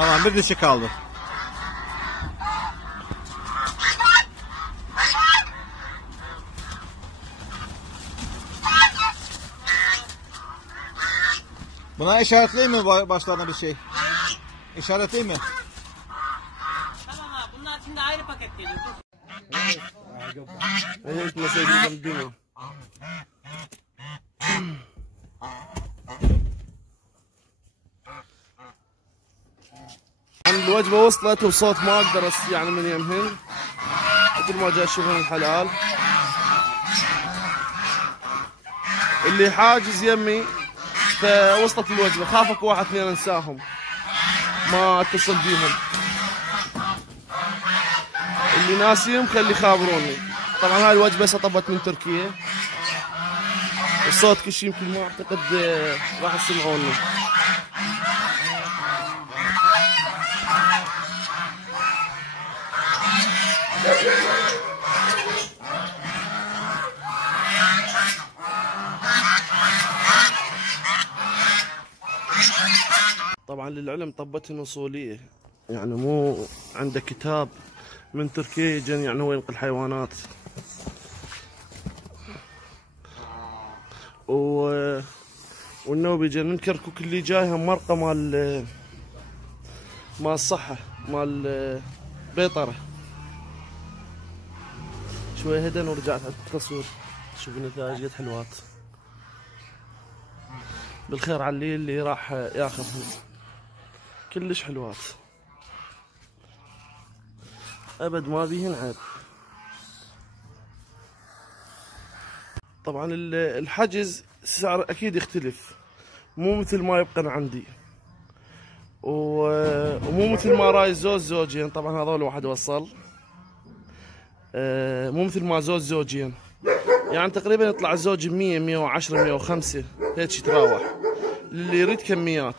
Tamam, bir dişi kaldı. Buna işaretleyeyim mi başlarına bir şey? İşaretleyeyim mi? Tamam abi, bunlar şimdi ayrı paket geliyor. Evet, mesela الدنيا. الوجبة وصلت وصوت ما اقدر يعني من يمهن مثل ما جاي تشوفون الحلال اللي حاجز يمي فوصلت الوجبة خافك واحد اثنين انساهم ما اتصل بيهم اللي ناسيهم خلي يخابروني. طبعا هاي الوجبة سطبت من تركيا الصوت كل شيء يمكن ما اعتقد راح تسمعوني. طبعا للعلم طبتهن اصوليه يعني مو عنده كتاب من تركيا يجن يعني هو ينقل حيوانات والنوبي جن من كركوك اللي جايها مرقه مال الصحه مال بيطره. شوي هدن ورجعت على التصوير. شوف النتائج قد حلوات. بالخير على اللي راح ياخذهم كلش حلوات ابد ما بيهن عيب. طبعا الحجز سعر اكيد يختلف مو مثل ما يبقى عندي ومو مثل ما راي زوجين. طبعا هذول واحد وصل مو مثل ما زوجين يعني تقريبا يطلع الزوج 100 110 105 هيك يتراوح اللي يريد كميات.